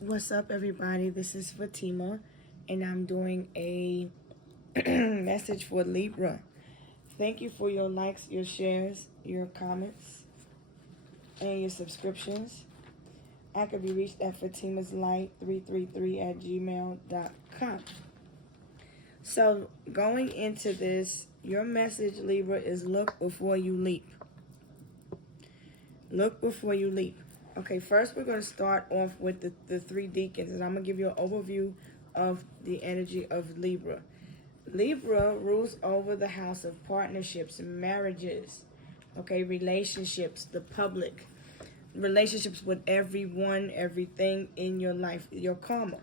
What's up, everybody? This is Fatima, and I'm doing a message for Libra. Thank you for your likes, your shares, your comments, and your subscriptions. I could be reached at fatimaslight333@gmail.com. So, going into this, your message, Libra, is look before you leap. Look before you leap. Okay, first we're going to start off with the three deacons, and I'm going to give you an overview of the energy of Libra. Libra rules over the house of partnerships, marriages, okay, relationships, the public, relationships with everyone, everything in your life, your karma,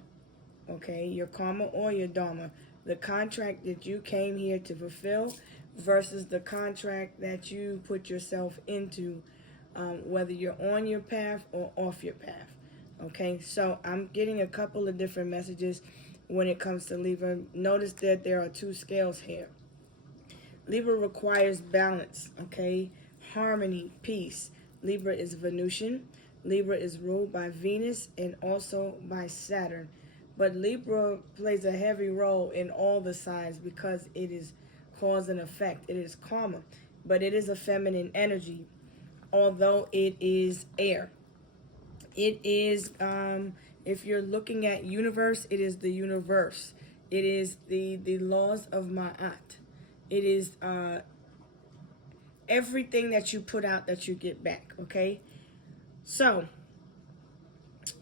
okay, your karma or your dharma, the contract that you came here to fulfill versus the contract that you put yourself into, whether you're on your path or off your path. Okay, so I'm getting a couple of different messages when it comes to Libra. Notice that there are two scales here. Libra requires balance, okay, harmony, peace. Libra is Venusian. Libra is ruled by Venus and also by Saturn. But Libra plays a heavy role in all the signs because it is cause and effect. It is karma, but it is a feminine energy, although it is air. It is, if you're looking at universe, it is the universe. It is the laws of Ma'at. It is everything that you put out that you get back, okay? So,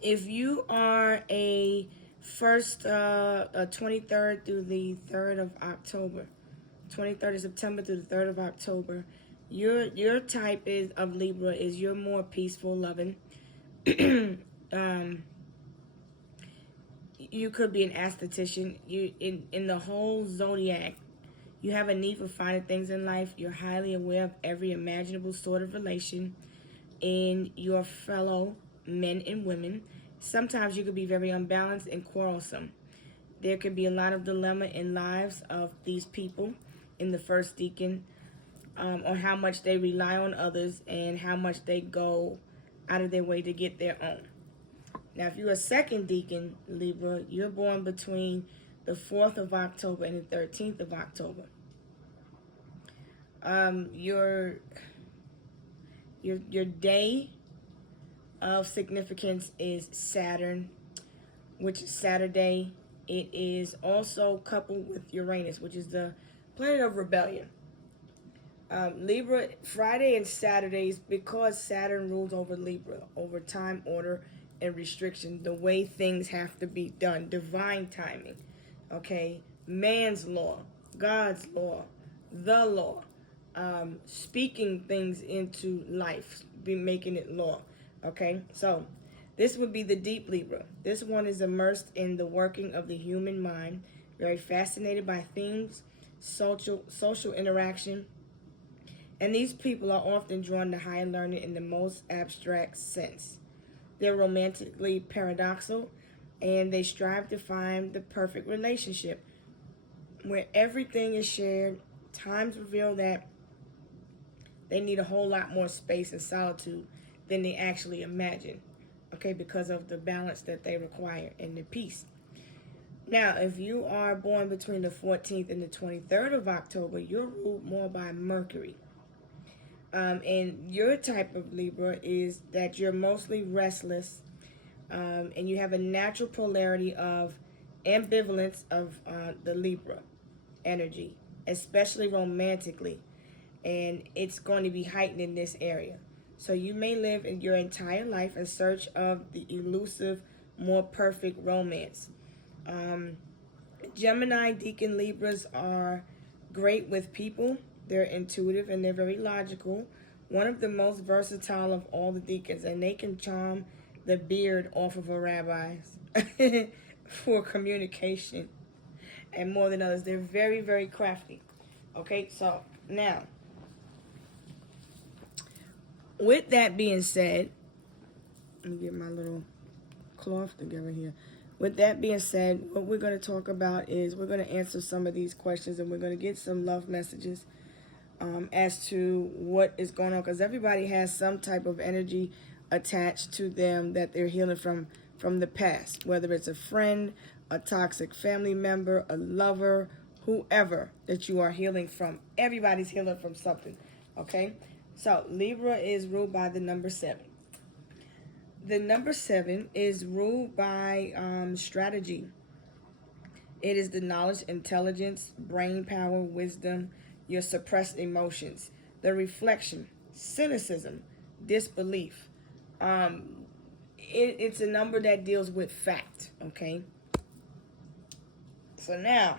if you are a 23rd through the 3rd of October, 23rd of September through the 3rd of October, your type is of Libra is you're more peaceful, loving. You could be an aesthetician. You in the whole zodiac, you have a need for finding things in life. You're highly aware of every imaginable sort of relation in your fellow men and women. Sometimes you could be very unbalanced and quarrelsome. There could be a lot of dilemma in lives of these people in the first deacon, on how much they rely on others and how much they go out of their way to get their own. Now, if you're a second deacon, Libra, you're born between the 4th of October and the 13th of October. Your day of significance is Saturn, which is Saturday. It is also coupled with Uranus, which is the planet of rebellion. Libra, Friday and Saturdays, because Saturn rules over Libra, over time, order, and restriction, the way things have to be done, divine timing, okay, man's law, God's law, the law, speaking things into life, be making it law, okay? So this would be the deep Libra. This one is immersed in the working of the human mind, very fascinated by things, social interaction. And these people are often drawn to higher learning in the most abstract sense. They're romantically paradoxical, and they strive to find the perfect relationship where everything is shared. Times reveal that they need a whole lot more space and solitude than they actually imagine, okay, because of the balance that they require and the peace. Now, if you are born between the 14th and the 23rd of October, you're ruled more by Mercury. And your type of Libra is that you're mostly restless, and you have a natural polarity of ambivalence of the Libra energy, especially romantically, and it's going to be heightened in this area. So you may live in your entire life in search of the elusive, more perfect romance. Gemini Deacon Libras are great with people. They're intuitive and they're very logical. One of the most versatile of all the deacons, and they can charm the beard off of a rabbi's for communication and more than others. They're very, very crafty. Okay, so now, with that being said, let me get my little cloth together here. With that being said, what we're going to talk about is we're going to answer some of these questions, and we're going to get some love messages as to what is going on, because everybody has some type of energy attached to them that they're healing from from the past, whether it's a friend, a toxic family member, a lover, whoever that you are healing from. Everybody's healing from something, okay? So Libra is ruled by the number 7. The number 7 is ruled by strategy. It is the knowledge, intelligence, brain power, wisdom, your suppressed emotions, the reflection, cynicism, disbelief. It's a number that deals with fact, okay? So now,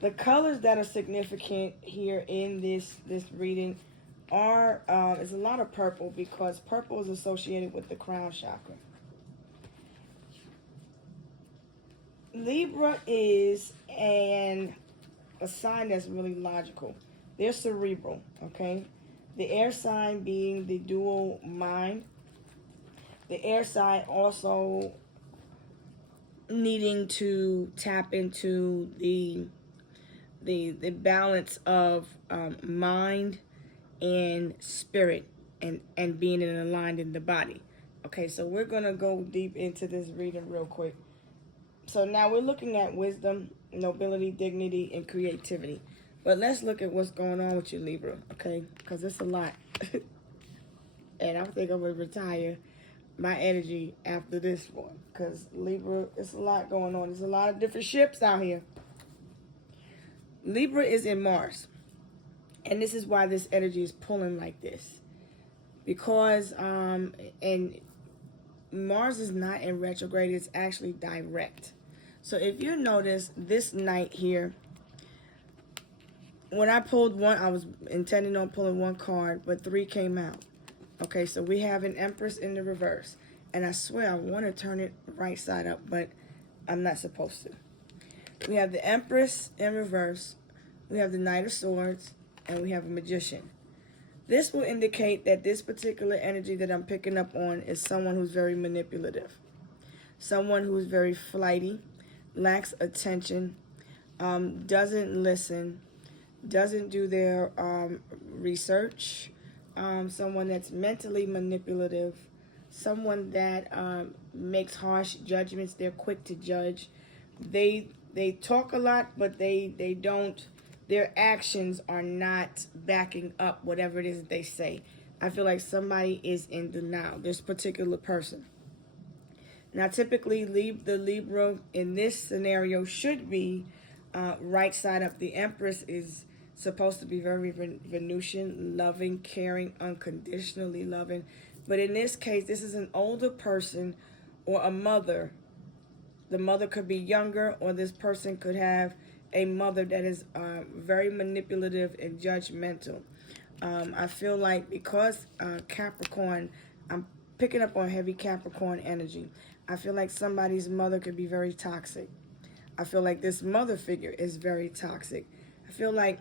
the colors that are significant here in this reading are, it's a lot of purple because purple is associated with the crown chakra. Libra is a sign that's really logical. They're cerebral, okay? The air sign being the dual mind. The air sign also needing to tap into the balance of mind and spirit and being aligned in the body. Okay, so we're going to go deep into this reading real quick. So now we're looking at wisdom, nobility, dignity, and creativity. But let's look at what's going on with you, Libra, okay? Because it's a lot. And I think I'm going to retire my energy after this one. Because Libra, it's a lot going on. There's a lot of different ships out here. Libra is in Mars. And this is why this energy is pulling like this. Because, and Mars is not in retrograde. It's actually direct. So if you notice this night here, when I pulled one, I was intending on pulling one card, but 3 came out. Okay, so we have an Empress in the reverse. And I swear I want to turn it right side up, but I'm not supposed to. We have the Empress in reverse. We have the Knight of Swords. And we have a Magician. This will indicate that this particular energy that I'm picking up on is someone who's very manipulative. Someone who's very flighty, lacks attention, doesn't listen, doesn't do their research, someone that's mentally manipulative, someone that makes harsh judgments. They're quick to judge. They talk a lot, but they don't, their actions are not backing up whatever it is that they say. I feel like somebody is in denial, this particular person. Now, typically, the Libra in this scenario should be right side up. The Empress is supposed to be very Venusian, loving, caring, unconditionally loving. But in this case, this is an older person or a mother. The mother could be younger, or this person could have a mother that is very manipulative and judgmental. I feel like because Capricorn, I'm picking up on heavy Capricorn energy. I feel like somebody's mother could be very toxic. I feel like this mother figure is very toxic. I feel like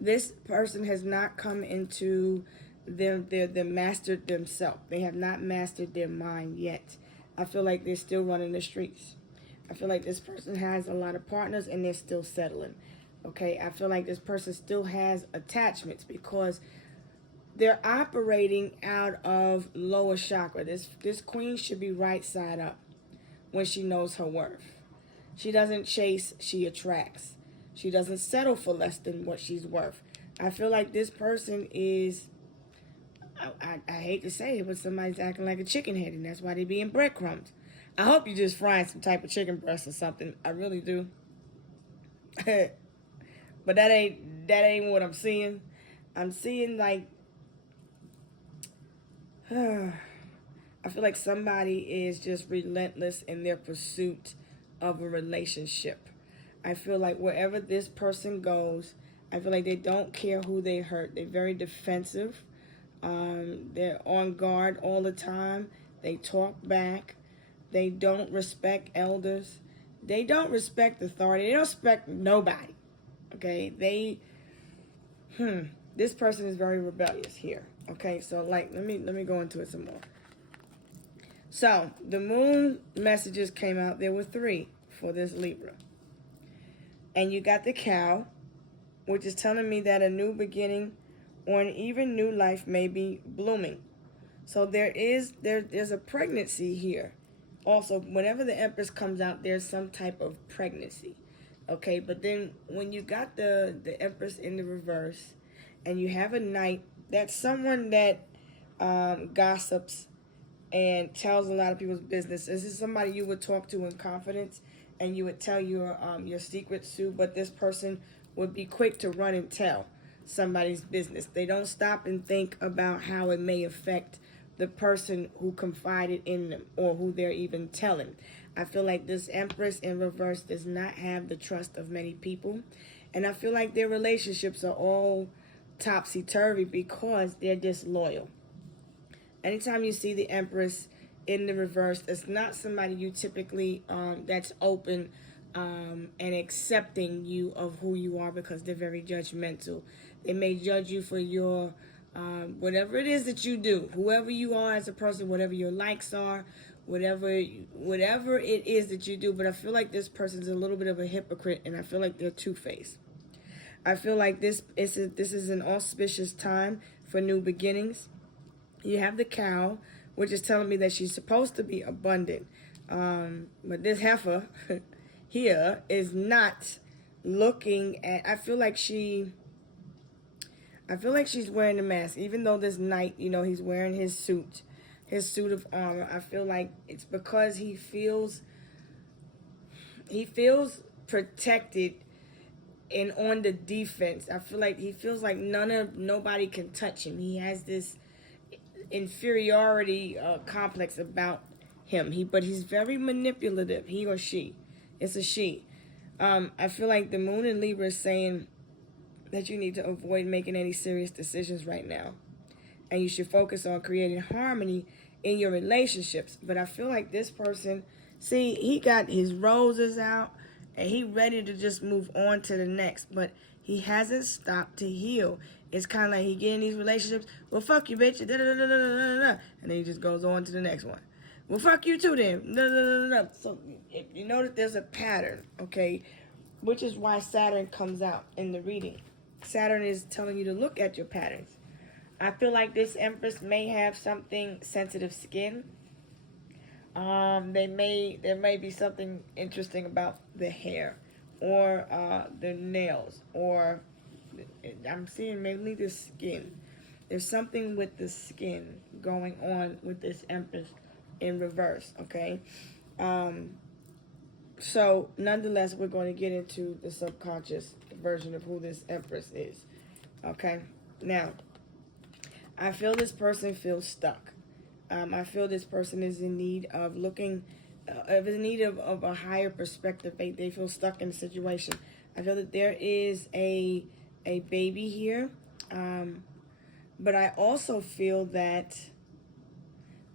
this person has not come into their mastered themselves. They have not mastered their mind yet. I feel like they're still running the streets. I feel like this person has a lot of partners and they're still settling. Okay, I feel like this person still has attachments because they're operating out of lower chakra. This queen should be right side up when she knows her worth. She doesn't chase, she attracts. She doesn't settle for less than what she's worth. I feel like this person is, I hate to say it, but somebody's acting like a chicken head, and that's why they be in breadcrumbs. I hope you're just frying some type of chicken breast or something. I really do. But that ain't what I'm seeing. I'm seeing like, I feel like somebody is just relentless in their pursuit of a relationship. I feel like wherever this person goes, I feel like they don't care who they hurt. They're very defensive. They're on guard all the time. They talk back. They don't respect elders. They don't respect authority. They don't respect nobody. Okay? This person is very rebellious here. Okay, so like let me go into it some more. So the moon messages came out. There were 3 for this Libra. And you got the cow, which is telling me that a new beginning or an even new life may be blooming. So there's a pregnancy here. Also, whenever the Empress comes out, there's some type of pregnancy. Okay, but then when you got the Empress in the reverse, and you have a Knight, that's someone that gossips and tells a lot of people's business. This is somebody you would talk to in confidence, and you would tell your secrets to. But this person would be quick to run and tell somebody's business. They don't stop and think about how it may affect the person who confided in them or who they're even telling. I feel like this Empress in reverse does not have the trust of many people, and I feel like their relationships are all topsy-turvy because they're disloyal. Anytime you see the Empress in the reverse, it's not somebody you typically that's open and accepting you of who you are, because they're very judgmental. They may judge you for your whatever it is that you do, whoever you are as a person, whatever your likes are, whatever it is that you do. But I feel like this person's a little bit of a hypocrite, and I feel like they're two-faced. I feel like this is an auspicious time for new beginnings. You have the cow, which is telling me that she's supposed to be abundant. But this heifer here is not looking at, I feel like she's wearing a mask. Even though this Knight, he's wearing his suit of armor. I feel like it's because he feels protected and on the defense. I feel like he feels like nobody can touch him. He has this inferiority complex about him. But he's very manipulative. He or she. It's a she. I feel like the moon in Libra is saying that you need to avoid making any serious decisions right now, and you should focus on creating harmony in your relationships. But I feel like this person, see, he got his roses out and he ready to just move on to the next, but he hasn't stopped to heal. It's kind of like he get in these relationships. Well, fuck you, bitch. Da, da, da, da, da, da, da. And then he just goes on to the next one. Well, fuck you too, then. Da, da, da, da, da. So if you notice, there's a pattern, okay, which is why Saturn comes out in the reading. Saturn is telling you to look at your patterns. I feel like this Empress may have something sensitive skin. There may be something interesting about the hair or the nails, or I'm seeing mainly the skin. There's something with the skin going on with this Empress in reverse, okay? So, nonetheless, we're going to get into the subconscious version of who this Empress is, okay? Now, I feel this person feels stuck. I feel this person is in need of looking, of a higher perspective. They feel stuck in a situation. I feel that there is a baby here, but I also feel that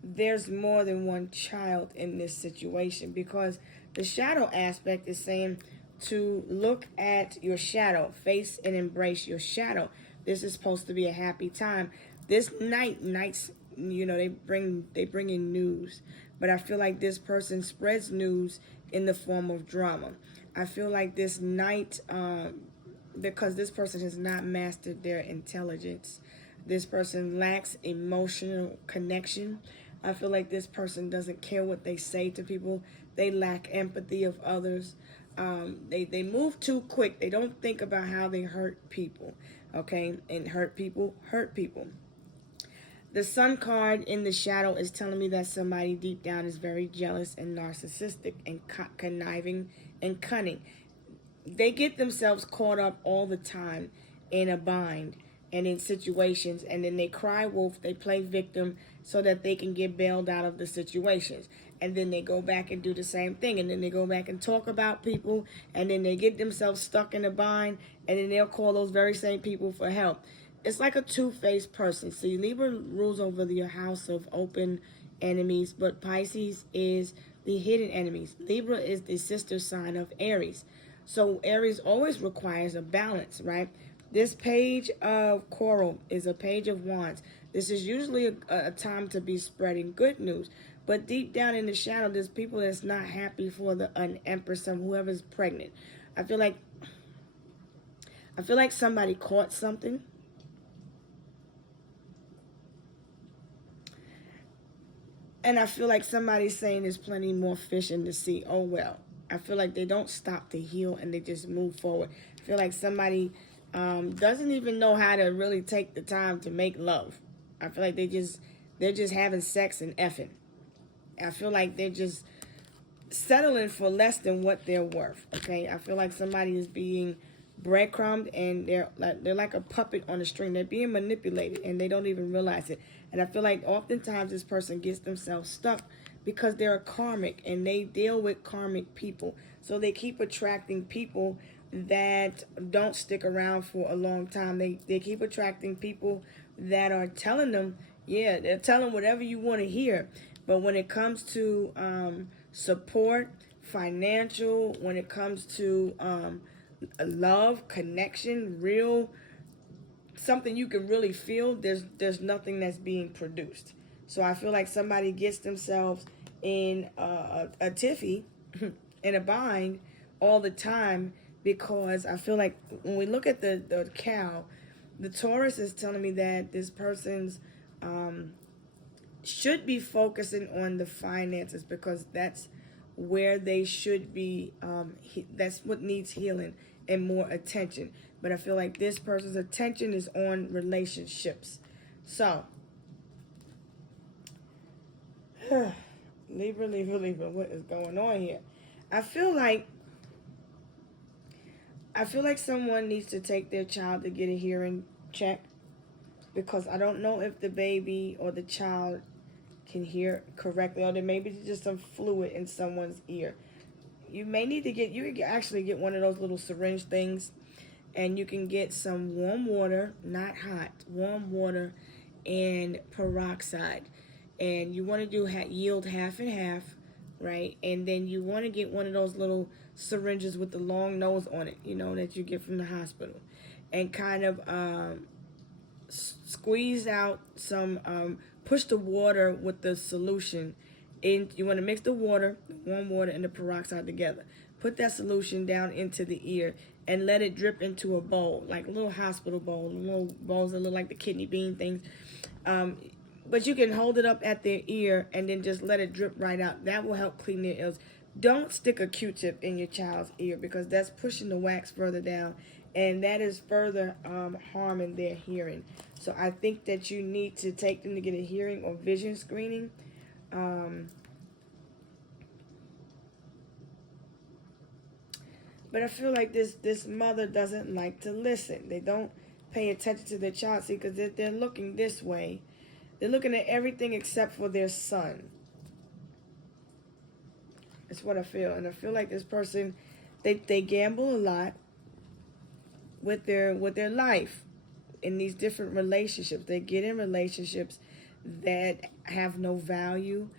there's more than one child in this situation, because the shadow aspect is saying to look at your shadow, face and embrace your shadow. This is supposed to be a happy time. This nights, they bring in news, but I feel like this person spreads news in the form of drama. I feel like this night, because this person has not mastered their intelligence, this person lacks emotional connection. I feel like this person doesn't care what they say to people. They lack empathy of others. They move too quick. They don't think about how they hurt people, okay? And hurt people hurt people. The Sun card in the shadow is telling me that somebody deep down is very jealous and narcissistic and conniving and cunning. They get themselves caught up all the time in a bind and in situations, and then they cry wolf, they play victim so that they can get bailed out of the situations. And then they go back and do the same thing, and then they go back and talk about people, and then they get themselves stuck in a bind, and then they'll call those very same people for help. It's like a two-faced person. See, Libra rules over your house of open enemies, but Pisces is the hidden enemies. Libra is the sister sign of Aries. So Aries always requires a balance, right? This page of coral is a page of wands. This is usually a time to be spreading good news. But deep down in the shadow, there's people that's not happy for an Empress or whoever's pregnant. I feel like somebody caught something. And I feel like somebody's saying there's plenty more fish in the sea. Oh, well. I feel like they don't stop to heal and they just move forward. I feel like somebody doesn't even know how to really take the time to make love. I feel like they're just having sex and effing. I feel like they're just settling for less than what they're worth. Okay, I feel like somebody is being breadcrumbed and they're like a puppet on a string. They're being manipulated and they don't even realize it. And I feel like oftentimes this person gets themselves stuck because they're a karmic and they deal with karmic people. So they keep attracting people that don't stick around for a long time. They keep attracting people that are telling them, yeah, they're telling whatever you want to hear. But when it comes to support, financial, when it comes to love, connection, real, something you can really feel, there's nothing that's being produced. So I feel like somebody gets themselves in a tiffy, in a bind all the time, because I feel like when we look at the cow, the Taurus is telling me that this person's should be focusing on the finances, because that's where they should be. That's what needs healing and more attention. But I feel like this person's attention is on relationships. So, Libra, what is going on here? I feel like someone needs to take their child to get a hearing check, because I don't know if the baby or the child can hear correctly, or there may be just some fluid in someone's ear. You may need to you can actually get one of those little syringe things, and you can get some warm water, not hot, warm water and peroxide. And you want to do yield half and half, right? And then you want to get one of those little syringes with the long nose on it, that you get from the hospital, and kind of squeeze out some, push the water with the solution in. You want to mix the water, the warm water, and the peroxide together. Put that solution down into the ear and let it drip into a bowl, like a little hospital bowl, little bowls that look like the kidney bean things. But you can hold it up at their ear and then just let it drip right out. That will help clean their ears. Don't stick a Q-tip in your child's ear, because that's pushing the wax further down, and that is further harming their hearing. So I think that you need to take them to get a hearing or vision screening. But I feel like this mother doesn't like to listen. They don't pay attention to their child, see, because they're looking this way. They're looking at everything except for their son. That's what I feel. And I feel like this person, they gamble a lot with their life in these different relationships. They get in relationships that have no value,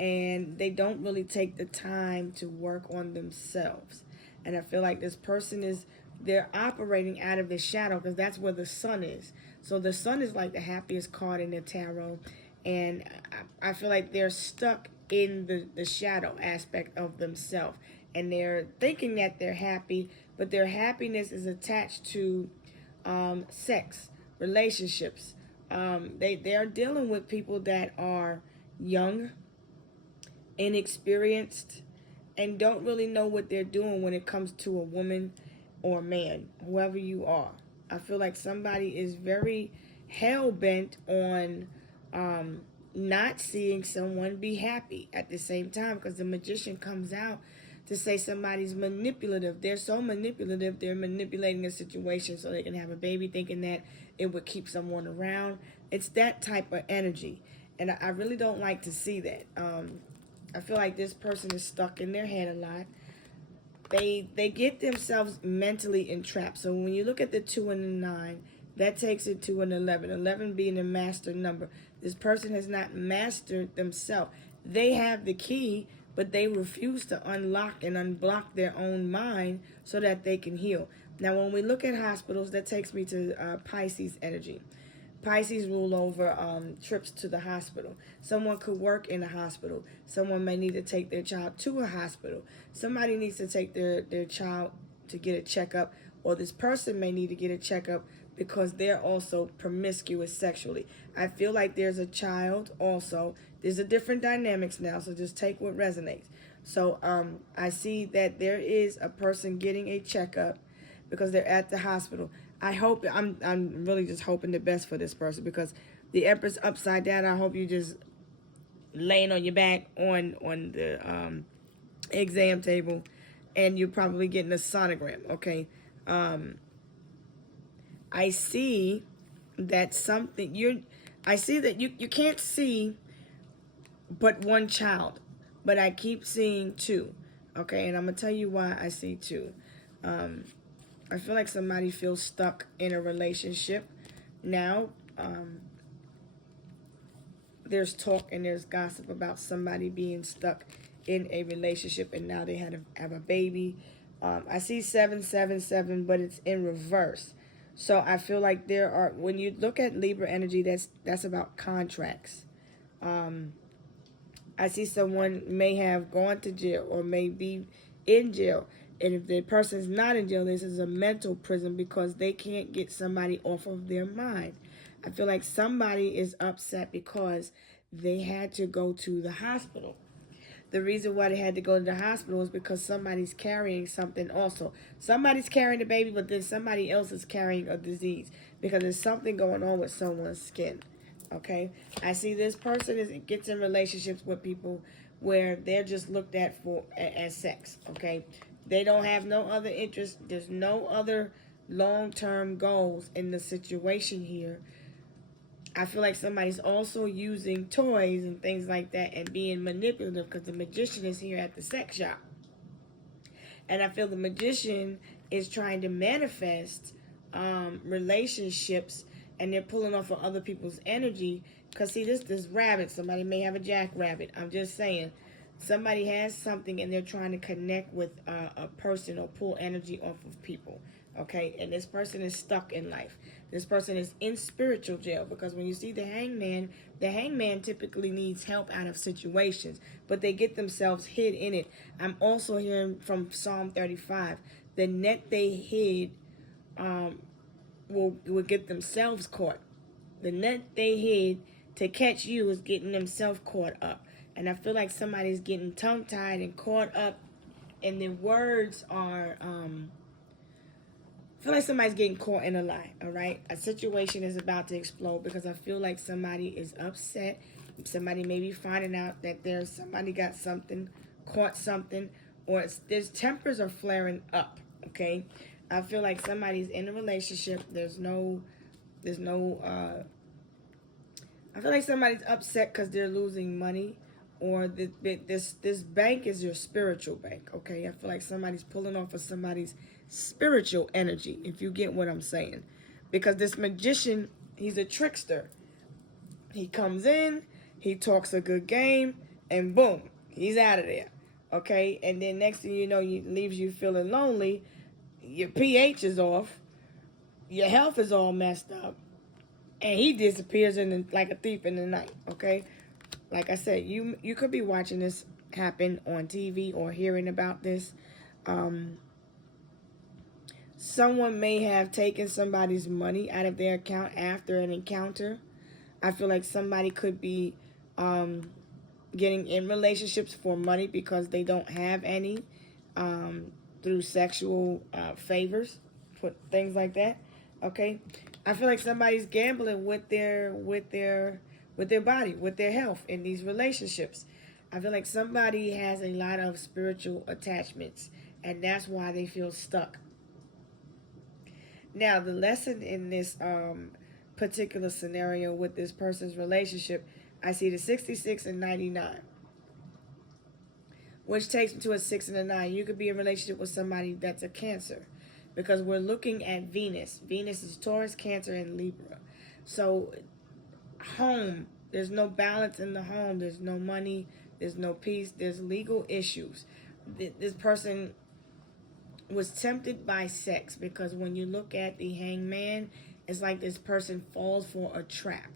and they don't really take the time to work on themselves. And I feel like this person they're operating out of the shadow, because that's where the sun is. So the sun is like the happiest card in the tarot, and I feel like they're stuck in the shadow aspect of themselves, and they're thinking that they're happy, but their happiness is attached to sex, relationships. They are dealing with people that are young, inexperienced, and don't really know what they're doing when it comes to a woman or a man, whoever you are. I feel like somebody is very hell-bent on not seeing someone be happy at the same time, because the magician comes out to say somebody's manipulative. They're so manipulative, they're manipulating a situation so they can have a baby, thinking that it would keep someone around. It's that type of energy, and I really don't like to see that. I feel like this person is stuck in their head a lot. They get themselves mentally entrapped. So when you look at the 2 and the 9, that takes it to an 11. 11 being the master number. This person has not mastered themselves. They have the key, but they refuse to unlock and unblock their own mind so that they can heal. Now, when we look at hospitals, that takes me to Pisces energy. Pisces rule over trips to the hospital. Someone could work in a hospital. Someone may need to take their child to a hospital. Somebody needs to take their child to get a checkup, or this person may need to get a checkup because they're also promiscuous sexually. I feel like there's a child also There's a different dynamics now, so just take what resonates. So I see that there is a person getting a checkup because they're at the hospital. I'm really just hoping the best for this person, because the Empress upside down. I hope you just laying on your back on the exam table, and you're probably getting a sonogram. Okay, I see that something you're. I see that you can't see but one child, but I keep seeing two. Okay, and I'm gonna tell you why I see two. I feel like somebody feels stuck in a relationship now. There's talk and there's gossip about somebody being stuck in a relationship, and now they have a baby. I see 777, but it's in reverse. So I feel like there are, when you look at Libra energy, that's about contracts. I see someone may have gone to jail or may be in jail. And if the person's not in jail, this is a mental prison because they can't get somebody off of their mind. I feel like somebody is upset because they had to go to the hospital. The reason why they had to go to the hospital is because somebody's carrying something also. Somebody's carrying a baby, but then somebody else is carrying a disease because there's something going on with someone's skin. Okay, I see this person gets in relationships with people where they're just looked at for as sex. Okay, they don't have no other interest. There's no other long-term goals in the situation here. I feel like somebody's also using toys and things like that and being manipulative because the magician is here at the sex shop. And I feel the magician is trying to manifest relationships, and they're pulling off of other people's energy. Because see, this rabbit, somebody may have a jackrabbit. I'm just saying, somebody has something and they're trying to connect with a person or pull energy off of people. Okay, and this person is stuck in life. This person is in spiritual jail, because when you see the hangman typically needs help out of situations, but they get themselves hid in it. I'm also hearing from Psalm 35, the net they hid will get themselves caught. The net they hid to catch you is getting themselves caught up. And I feel like somebody's getting tongue-tied and caught up, and the words are I feel like somebody's getting caught in a lie. All right, a situation is about to explode because I feel like somebody is upset. Somebody may be finding out that there's somebody got something, caught something, or there's tempers are flaring up. Okay, I feel like somebody's in a relationship. There's no I feel like somebody's upset because they're losing money, or this bank is your spiritual bank. Okay, I feel like somebody's pulling off of somebody's spiritual energy, if you get what I'm saying, because this magician, he's a trickster. He comes in, he talks a good game, and boom, he's out of there. Okay, and then next thing you know, he leaves you feeling lonely. Your pH is off, your health is all messed up, and he disappears like a thief in the night. Okay, like I said, you could be watching this happen on TV or hearing about this. Someone may have taken somebody's money out of their account after an encounter. I feel like somebody could be getting in relationships for money because they don't have any, through sexual favors, things like that. Okay, I feel like somebody's gambling with their body, with their health in these relationships. I feel like somebody has a lot of spiritual attachments, and that's why they feel stuck. Now, the lesson in this particular scenario with this person's relationship, I see the 66 and 99, which takes me to a 6 and a 9. You could be in a relationship with somebody that's a Cancer, because we're looking at Venus. Venus is Taurus, Cancer, and Libra. So, home, there's no balance in the home. There's no money. There's no peace. There's legal issues. This person was tempted by sex, because when you look at the hangman, it's like this person falls for a trap,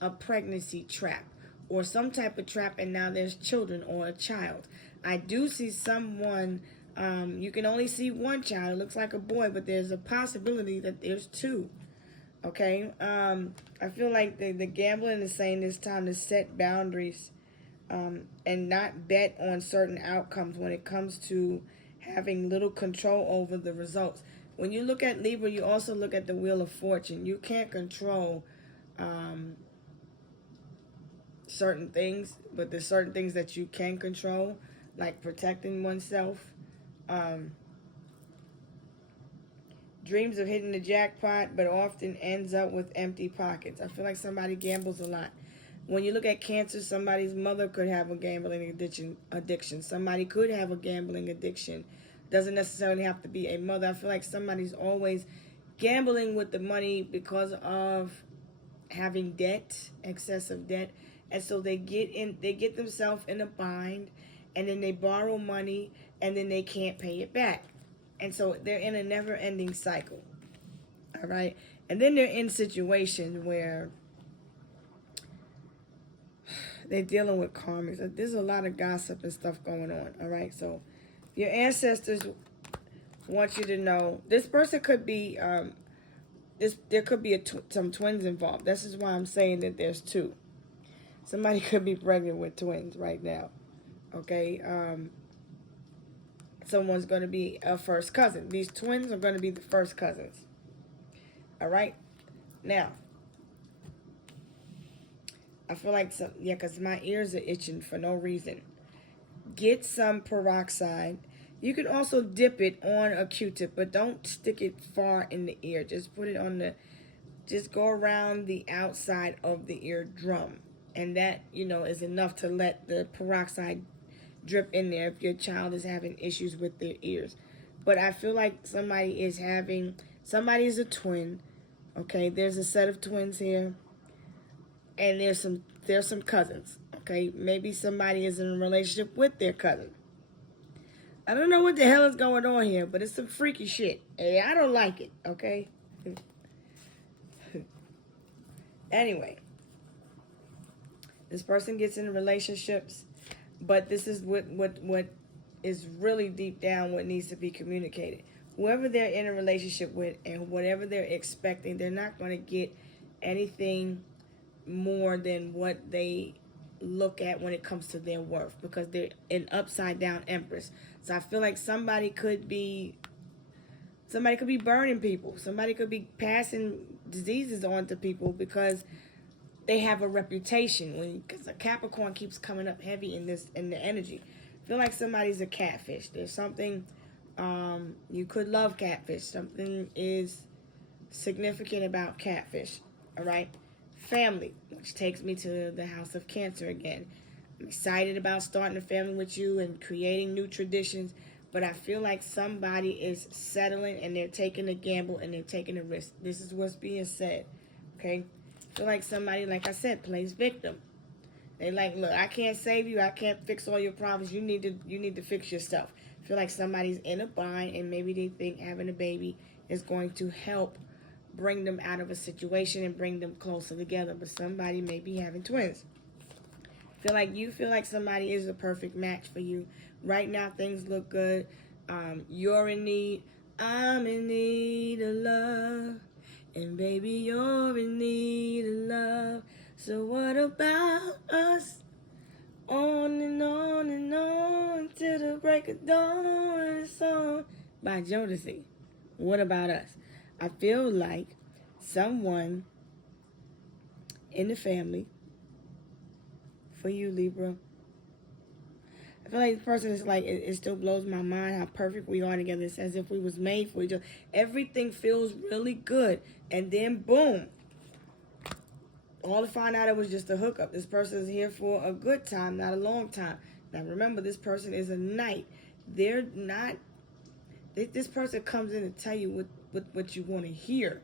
a pregnancy trap, or some type of trap, and now there's children or a child. I do see someone, you can only see one child. It looks like a boy, but there's a possibility that there's two. Okay, I feel like the gambling is saying it's time to set boundaries and not bet on certain outcomes when it comes to having little control over the results. When you look at Libra, you also look at the Wheel of Fortune. You can't control certain things, but there's certain things that you can control, like protecting oneself. Um, Dreams of hitting the jackpot, but often ends up with empty pockets. I feel like somebody gambles a lot. When you look at Cancer, somebody's mother could have a gambling addiction. Somebody could have a gambling addiction. Doesn't necessarily have to be a mother. I feel like somebody's always gambling with the money because of having debt, excessive debt. And so they get themselves in a bind, and then they borrow money, and then they can't pay it back. And so they're in a never-ending cycle. All right? And then they're in situations where they're dealing with karmas. There's a lot of gossip and stuff going on. All right? So your ancestors want you to know this person could be, there could be some twins involved. This is why I'm saying that there's two. Somebody could be pregnant with twins right now. Okay? Someone's going to be a first cousin. These twins are going to be the first cousins. All right? Now, I feel like, because my ears are itching for no reason. Get some peroxide. You can also dip it on a Q-tip, but don't stick it far in the ear. Just put it on just go around the outside of the eardrum. And that, is enough to let the peroxide drip in there if your child is having issues with their ears. But I feel like somebody's a twin. Okay, there's a set of twins here, and there's some cousins. Okay, maybe somebody is in a relationship with their cousin. I don't know what the hell is going on here, but it's some freaky shit. Hey, I don't like it. Okay. Anyway, this person gets into relationships. But this is what is really deep down what needs to be communicated. Whoever they're in a relationship with and whatever they're expecting, they're not going to get anything more than what they look at when it comes to their worth, because they're an upside down empress. So I feel like somebody could be burning people. Somebody could be passing diseases on to people because they have a reputation. Because a Capricorn keeps coming up heavy in the energy. I feel like somebody's a catfish. There's something, you could love catfish. Something is significant about catfish. All right? Family, which takes me to the house of Cancer again. I'm excited about starting a family with you and creating new traditions. But I feel like somebody is settling and they're taking a gamble and they're taking a risk. This is what's being said. Okay? I feel like somebody, like I said, plays victim. They like, look, I can't save you. I can't fix all your problems. You need to fix yourself. I feel like somebody's in a bind, and maybe they think having a baby is going to help bring them out of a situation and bring them closer together. But somebody may be having twins. You feel like somebody is a perfect match for you. Right now, things look good. You're in need. I'm in need of love. And baby, you're in need of love. So what about us? On and on and on till the break of dawn. Song by Jodeci. What about us? I feel like someone in the family, for you, Libra, I feel like this person is like, it still blows my mind how perfect we are together. It's as if we was made for each other. Everything feels really good. And then, boom. All to find out it was just a hookup. This person is here for a good time, not a long time. Now, remember, this person is a knight. They're not... This person comes in to tell you what you want to hear.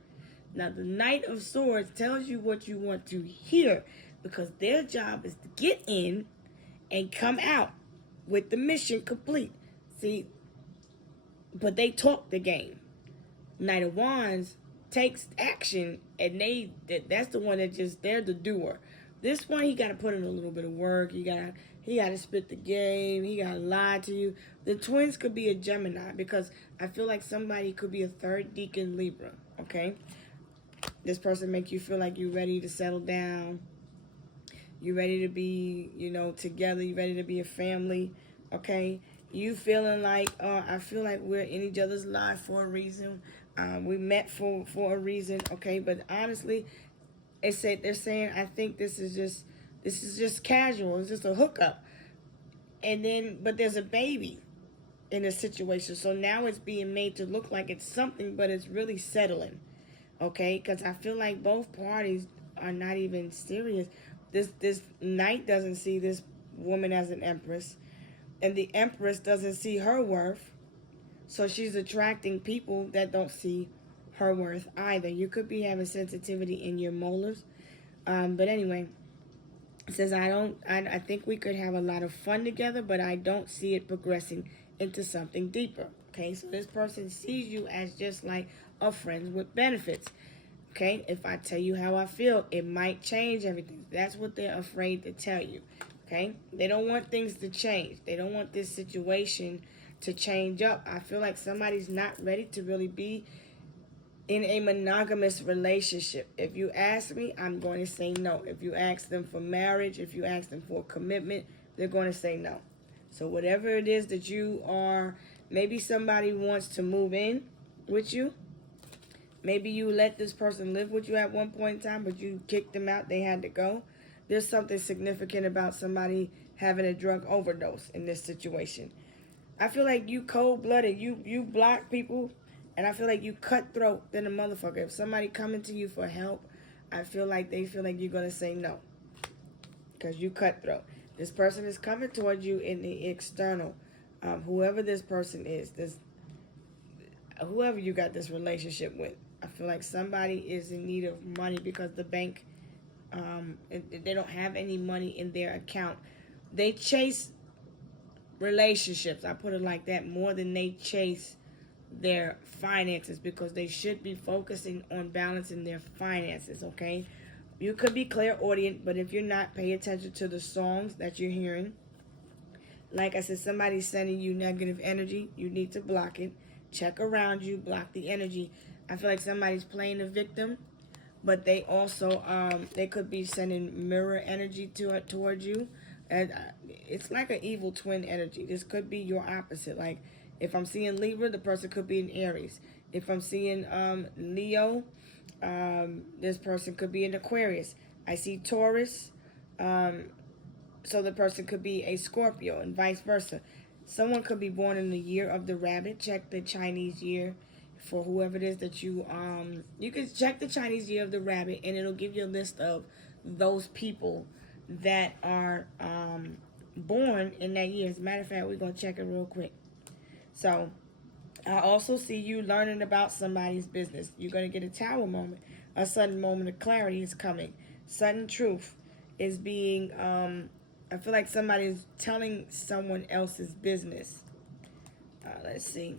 Now, the Knight of Swords tells you what you want to hear, because their job is to get in and come out with the mission complete. See, but they talk the game. Knight of Wands takes action, and that's the one that just, they're the doer. This one, he got to put in a little bit of work. He got to spit the game. He got to lie to you. The twins could be a Gemini, because I feel like somebody could be a third deacon Libra, okay? This person make you feel like you're ready to settle down. You ready to be, together. You ready to be a family. Okay. You feeling like, I feel like we're in each other's life for a reason. We met for a reason. Okay. But honestly, they're saying, I think this is just casual. It's just a hookup. And then, but there's a baby in a situation. So now it's being made to look like it's something, but it's really settling. Okay, because I feel like both parties are not even serious. This knight doesn't see this woman as an empress, and the empress doesn't see her worth. So she's attracting people that don't see her worth either. You could be having sensitivity in your molars. But anyway, it says I think we could have a lot of fun together, but I don't see it progressing into something deeper. Okay, so this person sees you as just like a friend with benefits. Okay, if I tell you how I feel, it might change everything. That's what they're afraid to tell you. Okay, they don't want things to change. They don't want this situation to change up. I feel like somebody's not ready to really be in a monogamous relationship. If you ask me, I'm going to say no. If you ask them for marriage, if you ask them for commitment, they're going to say no. So whatever it is that you are, maybe somebody wants to move in with you. Maybe you let this person live with you at one point in time, but you kicked them out. They had to go. There's something significant about somebody having a drug overdose in this situation. I feel like you cold-blooded. You block people, and I feel like you cutthroat than a motherfucker. If somebody coming to you for help, I feel like they feel like you're going to say no because you cutthroat. This person is coming towards you in the external. Whoever this person is, whoever you got this relationship with, I feel like somebody is in need of money because the bank, they don't have any money in their account. They chase relationships, I put it like that, more than they chase their finances, because they should be focusing on balancing their finances. Okay, you could be clairaudient, but if you're not, pay attention to the songs that you're hearing. Like I said, somebody's sending you negative energy. You need to block it. Check around you, block the energy. I feel like somebody's playing a victim, but they also they could be sending mirror energy towards you. And it's like an evil twin energy. This could be your opposite. Like if I'm seeing Libra, the person could be in Aries. If I'm seeing Leo, this person could be in Aquarius. I see Taurus, so the person could be a Scorpio, and vice versa. Someone could be born in the year of the rabbit. Check the Chinese year for whoever it is that you can check the Chinese year of the rabbit, and it'll give you a list of those people that are born in that year. As a matter of fact, we're gonna check it real quick. So I also see you learning about somebody's business. You're gonna get a tower moment. A sudden moment of clarity is coming. Sudden truth is being I feel like somebody's telling someone else's business. Let's see.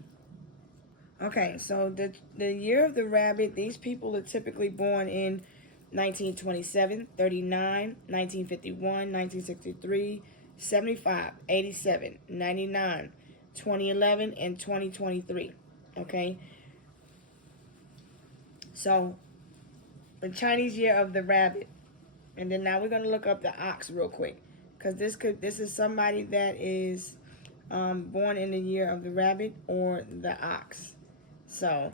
Okay, so the year of the rabbit, these people are typically born in 1927, 39, 1951, 1963, 75, 87, 99, 2011, and 2023. Okay? So, the Chinese year of the rabbit. And then now we're going to look up the ox real quick. Because this is somebody that is born in the year of the rabbit or the ox. So,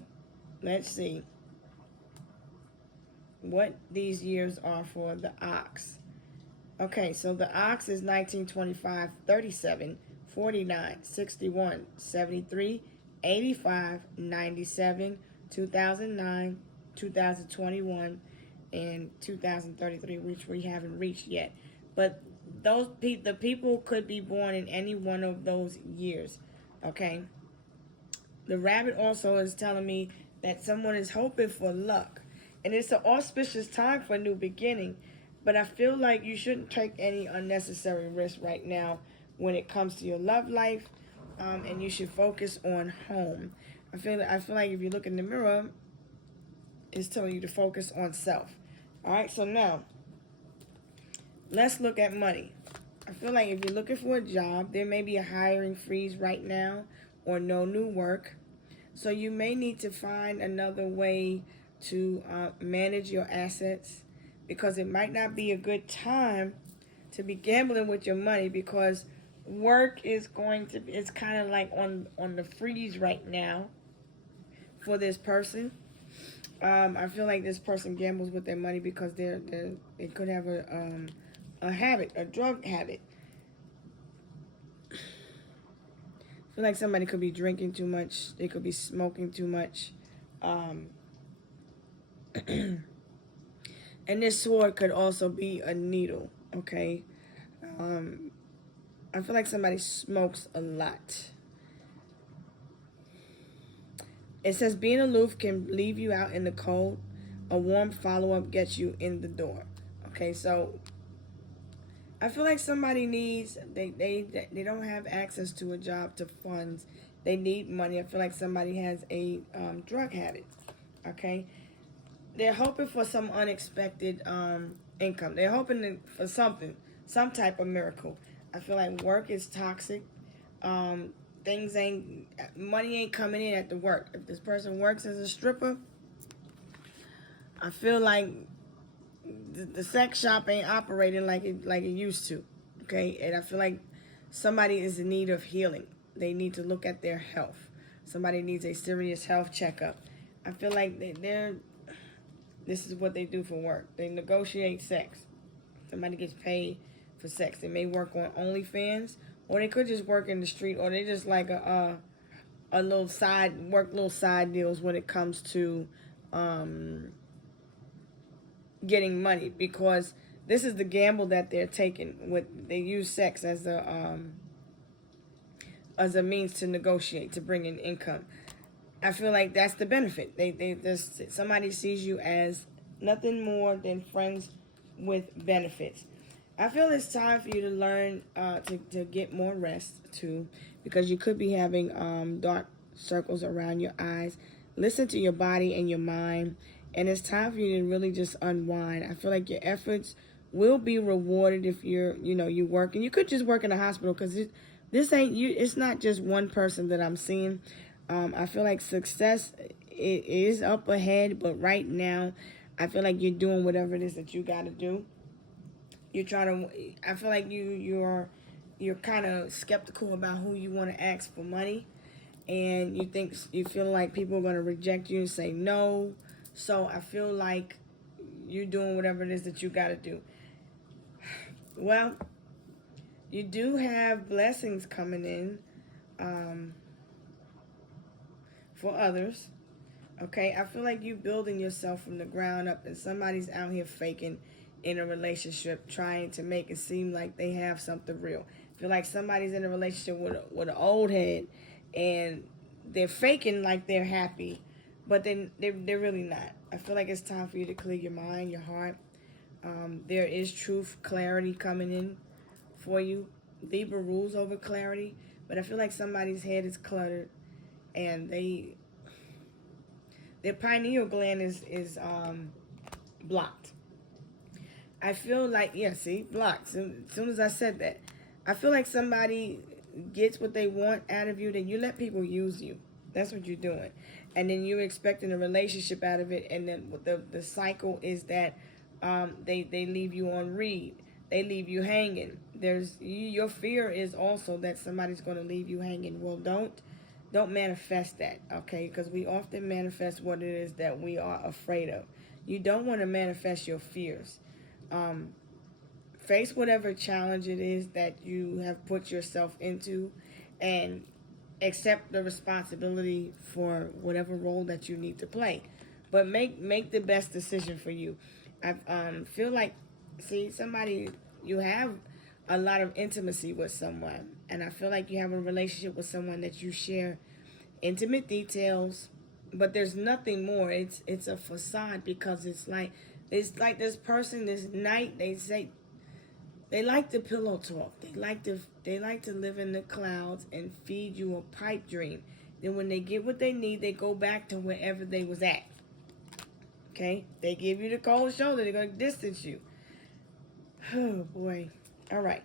let's see what these years are for the ox. Okay, so the ox is 1925, 37, 49, 61, 73, 85, 97, 2009, 2021, and 2033, which we haven't reached yet. But the people could be born in any one of those years. Okay. The rabbit also is telling me that someone is hoping for luck. And it's an auspicious time for a new beginning. But I feel like you shouldn't take any unnecessary risks right now when it comes to your love life. And you should focus on home. I feel like if you look in the mirror, it's telling you to focus on self. Alright, so now, let's look at money. I feel like if you're looking for a job, there may be a hiring freeze right now or no new work. So you may need to find another way to manage your assets, because it might not be a good time to be gambling with your money, because work is going to, it's kind of like on the freeze right now for this person. I feel like this person gambles with their money because they could have a habit, a drug habit. I feel like somebody could be drinking too much. They could be smoking too much. And this sword could also be a needle, okay? I feel like somebody smokes a lot. It says being aloof can leave you out in the cold. A warm follow-up gets you in the door. Okay, so I feel like somebody needs, they don't have access to a job, to funds. They need money. I feel like somebody has a drug habit. Okay, they're hoping for some unexpected income. They're hoping for something, some type of miracle. I feel like work is toxic. Money ain't coming in at the work. If this person works as a stripper, I feel like the sex shop ain't operating like it used to. Okay, and I feel like somebody is in need of healing. They need to look at their health. Somebody needs a serious health checkup. I feel like this is what they do for work. They negotiate sex. Somebody gets paid for sex. They may work on OnlyFans, or they could just work in the street, or they just like a little side deals when it comes to getting money, because this is the gamble that they're taking. They use sex as a means to negotiate, to bring in income. I feel like that's the benefit. Somebody sees you as nothing more than friends with benefits. I feel it's time for you to learn to get more rest too, because you could be having dark circles around your eyes. Listen to your body and your mind, and it's time for you to really just unwind. I feel like your efforts will be rewarded if you work, and you could just work in a hospital, because this ain't you. It's not just one person that I'm seeing. I feel like success is up ahead, but right now, I feel like you're doing whatever it is that you got to do. You're trying to. I feel like you're kind of skeptical about who you want to ask for money, and you feel like people are going to reject you and say no. So I feel like you're doing whatever it is that you got to do. Well, you do have blessings coming in for others. Okay, I feel like you building yourself from the ground up, and somebody's out here faking in a relationship, trying to make it seem like they have something real. I feel like somebody's in a relationship with an old head, and they're faking like they're happy, but then they're really not. I feel like it's time for you to clear your mind, your heart. There is truth, clarity coming in for you. Libra rules over clarity, but I feel like somebody's head is cluttered, and their pineal gland is blocked. I feel like, blocked. As soon as I said that, I feel like somebody gets what they want out of you, then you let people use you. That's what you're doing. And then you're expecting a relationship out of it, and then the cycle is that they leave you on read. They leave you hanging. Your fear is also that somebody's going to leave you hanging. Well, don't manifest that, okay? Because we often manifest what it is that we are afraid of. You don't want to manifest your fears. Face whatever challenge it is that you have put yourself into, and accept the responsibility for whatever role that you need to play. But make the best decision for you. I feel like, you have a lot of intimacy with someone, and I feel like you have a relationship with someone that you share intimate details, but there's nothing more. It's a facade, because it's like this person, this night, they say they like to pillow talk. They like to live in the clouds and feed you a pipe dream. Then when they get what they need, they go back to wherever they was at. Okay? They give you the cold shoulder. They're going to distance you. Oh, boy. All right.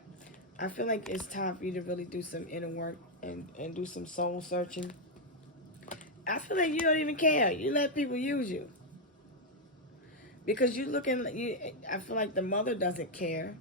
I feel like it's time for you to really do some inner work and do some soul searching. I feel like you don't even care. You let people use you. Because I feel like the mother doesn't care.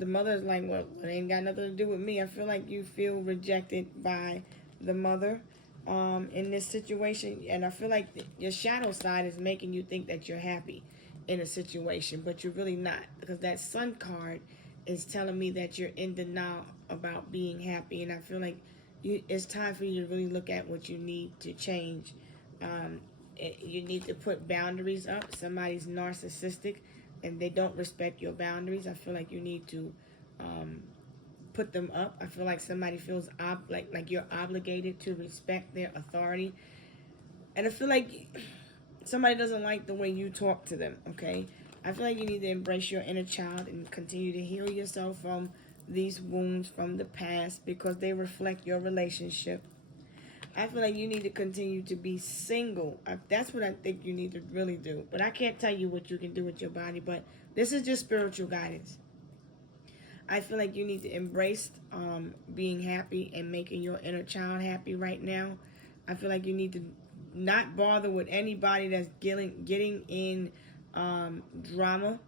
the mother is like, well, it ain't got nothing to do with me. I feel like you feel rejected by the mother in this situation. And I feel like your shadow side is making you think that you're happy in a situation, but you're really not. Because that sun card is telling me that you're in denial about being happy. And I feel like it's time for you to really look at what you need to change. You need to put boundaries up. Somebody's narcissistic and they don't respect your boundaries. I feel like you need to put them up. I feel like somebody feels like you're obligated to respect their authority. And I feel like somebody doesn't like the way you talk to them, okay? I feel like you need to embrace your inner child and continue to heal yourself from these wounds from the past because they reflect your relationship. I feel like you need to continue to be single. That's what I think you need to really do. But I can't tell you what you can do with your body, but this is just spiritual guidance. I feel like you need to embrace being happy and making your inner child happy right now. I feel like you need to not bother with anybody that's getting in drama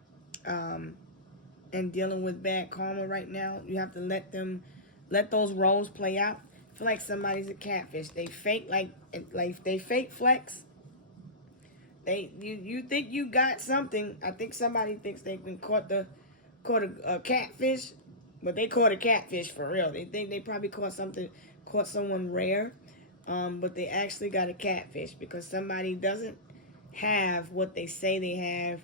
and dealing with bad karma right now. You have to let those roles play out. I feel like somebody's a catfish. They fake like they fake flex. You think you got something. I think somebody thinks they can caught a catfish, but they caught a catfish for real. They think they probably caught someone rare, but they actually got a catfish because somebody doesn't have what they say they have.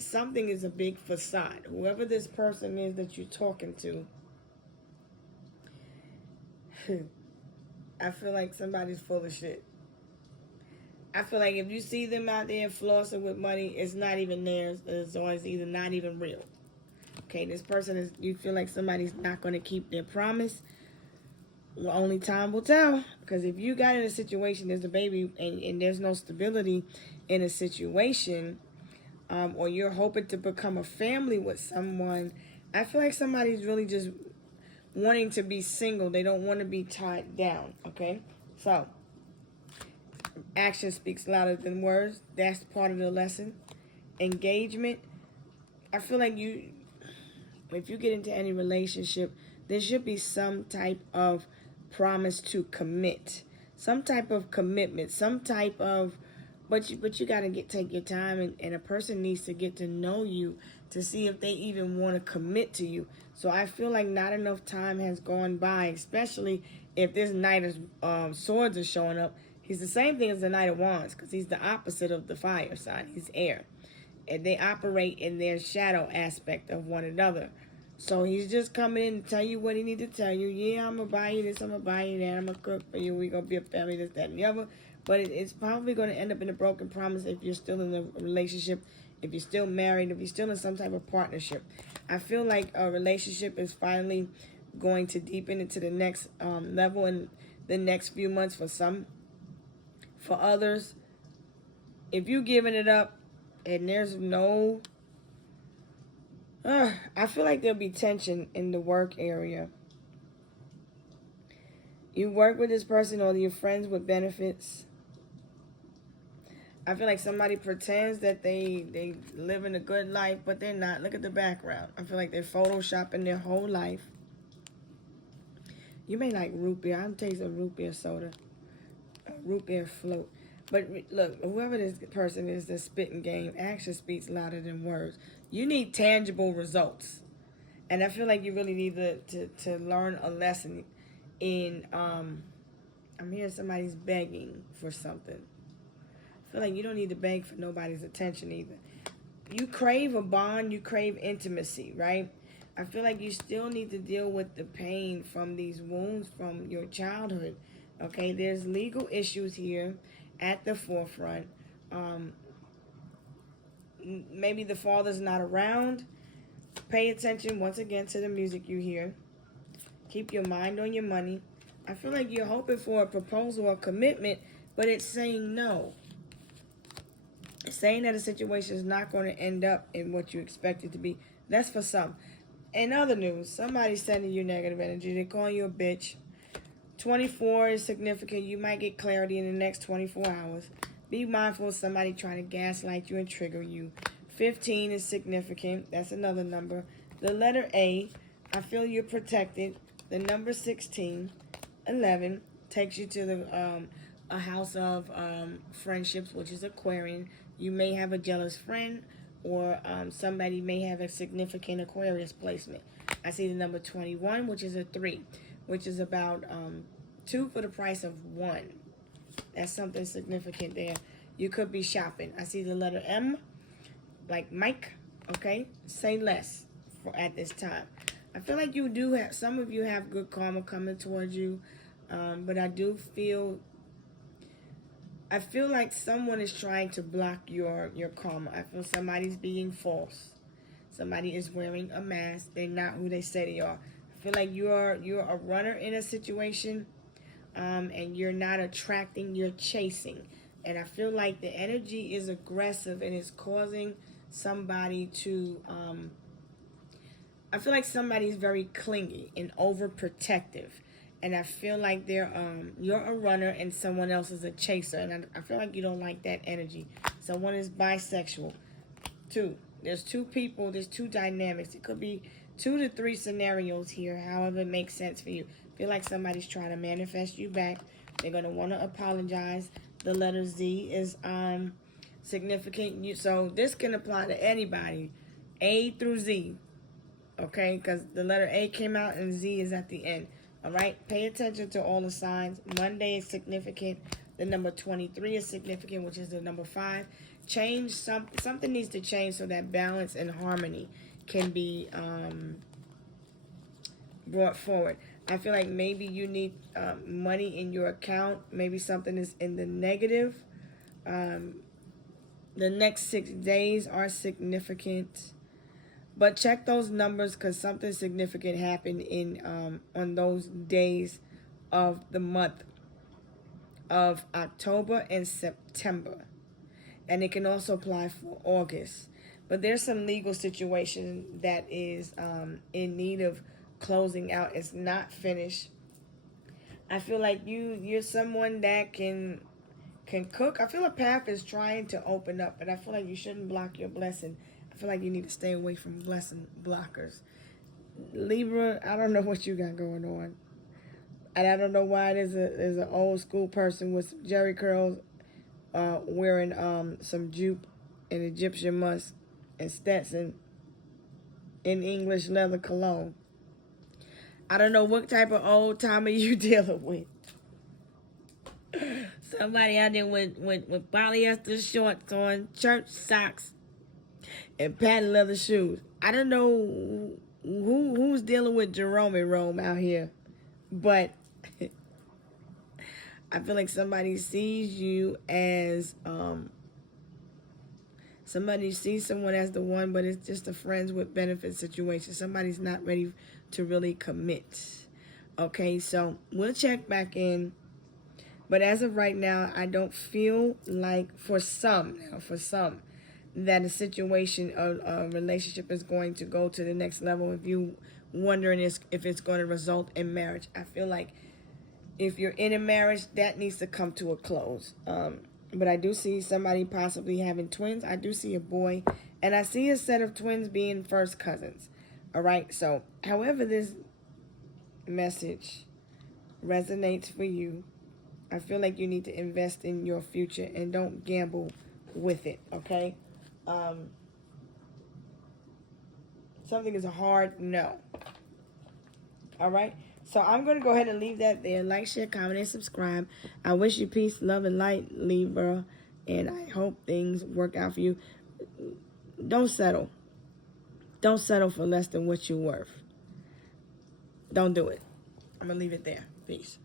Something is a big facade. Whoever this person is that you're talking to, I feel like somebody's full of shit. I feel like if you see them out there flossing with money, it's not even theirs. It's always either not even real. Okay, this person you feel like somebody's not going to keep their promise. Well, only time will tell. Because if you got in a situation, there's a baby, and there's no stability in a situation, or you're hoping to become a family with someone, I feel like somebody's really just wanting to be single. They don't want to be tied down, okay? So, action speaks louder than words. That's part of the lesson. Engagement. I feel like if you get into any relationship, there should be some type of promise to commit. Some type of commitment. Some type of... But you got to take your time, and a person needs to get to know you to see if they even want to commit to you. So I feel like not enough time has gone by, especially if this Knight of Swords is showing up. He's the same thing as the Knight of Wands because he's the opposite of the fire sign. He's air. And they operate in their shadow aspect of one another. So he's just coming in to tell you what he needs to tell you. Yeah, I'm going to buy you this, I'm going to buy you that, I'm going to cook for you, we're going to be a family, this, that, and the other. But it's probably going to end up in a broken promise if you're still in a relationship, if you're still married, if you're still in some type of partnership. I feel like a relationship is finally going to deepen into the next level in the next few months for some. For others, if you're giving it up and there's no... I feel like there'll be tension in the work area. You work with this person or you're friends with benefits. I feel like somebody pretends that they living a good life, but they're not. Look at the background. I feel like they're photoshopping their whole life. You may like root beer. I'll taste a root beer soda. A root beer float. But look, whoever this person is that's spitting game, action speaks louder than words. You need tangible results. And I feel like you really need to learn a lesson in, I'm hearing somebody's begging for something. I feel like you don't need to beg for nobody's attention either. You crave a bond, you crave intimacy, right? I feel like you still need to deal with the pain from these wounds from your childhood. Okay, there's legal issues here at the forefront. Maybe the father's not around. Pay attention once again to the music you hear. Keep your mind on your money. I feel like you're hoping for a proposal or commitment, but it's saying no. It's saying that a situation is not going to end up in what you expect it to be. That's for some. In other news, somebody's sending you negative energy. They're calling you a bitch. 24 is significant. You might get clarity in the next 24 hours. Be mindful of somebody trying to gaslight you and trigger you. 15 is significant. That's another number. The letter A, I feel you're protected. The number 16, 11, takes you to the a house of friendships, which is Aquarian. You may have a jealous friend, or somebody may have a significant Aquarius placement. I see the number 21, which is a 3, which is about 2 for the price of 1. That's something significant there. You could be shopping. I see the letter M, like Mike. Okay, say less at this time. I feel like you do have, some of you have good karma coming towards you, but I feel like someone is trying to block your karma. I feel somebody's being false. Somebody is wearing a mask. They're not who they say they are. I feel like you're a runner in a situation, and you're not attracting, you're chasing. And I feel like the energy is aggressive and it's causing somebody to, I feel like somebody's very clingy and overprotective. And I feel like you're a runner and someone else is a chaser. And I feel like you don't like that energy. Someone is bisexual. There's two people, there's 2 dynamics. It could be 2 to 3 scenarios here, however it makes sense for you. I feel like somebody's trying to manifest you back. They're going to want to apologize. The letter Z is significant. So this can apply to anybody, A through Z. Okay, because the letter A came out and Z is at the end. All right, pay attention to all the signs. Monday is significant. The number 23 is significant, which is the number 5. Change, something needs to change so that balance and harmony can be brought forward. I feel like maybe you need money in your account. Maybe something is in the negative. The next 6 days are significant. But check those numbers because something significant happened in on those days of the month of October and September. And it can also apply for August. But there's some legal situation that is in need of closing out. It's not finished. I feel like you're someone that can cook. I feel a path is trying to open up, but I feel like you shouldn't block your blessing. I feel like you need to stay away from blessing blockers. Libra, I don't know what you got going on. And I don't know why there's an old school person with some jerry curls wearing some jupe and Egyptian musk and Stetson in English leather cologne. I don't know what type of old timer you dealing with. Somebody out there with polyester shorts on, church socks, and patent leather shoes. I don't know who's dealing with Jerome and Rome out here, but I feel like somebody sees you as somebody sees someone as the one, but it's just a friends with benefit situation. Somebody's not ready to really commit. Okay, so we'll check back in. But as of right now, I don't feel like for some, that a situation of a relationship is going to go to the next level. If you wondering if it's going to result in marriage, I feel like if you're in a marriage, that needs to come to a close. But I do see somebody possibly having twins. I do see a boy, and I see a set of twins being first cousins. All right, so however this message resonates for you, I feel like you need to invest in your future and don't gamble with it, okay? Something is a hard no. All right? So I'm going to go ahead and leave that there. Like, share, comment, and subscribe. I wish you peace, love, and light, Libra. And I hope things work out for you. Don't settle. Don't settle for less than what you're worth. Don't do it. I'm going to leave it there. Peace.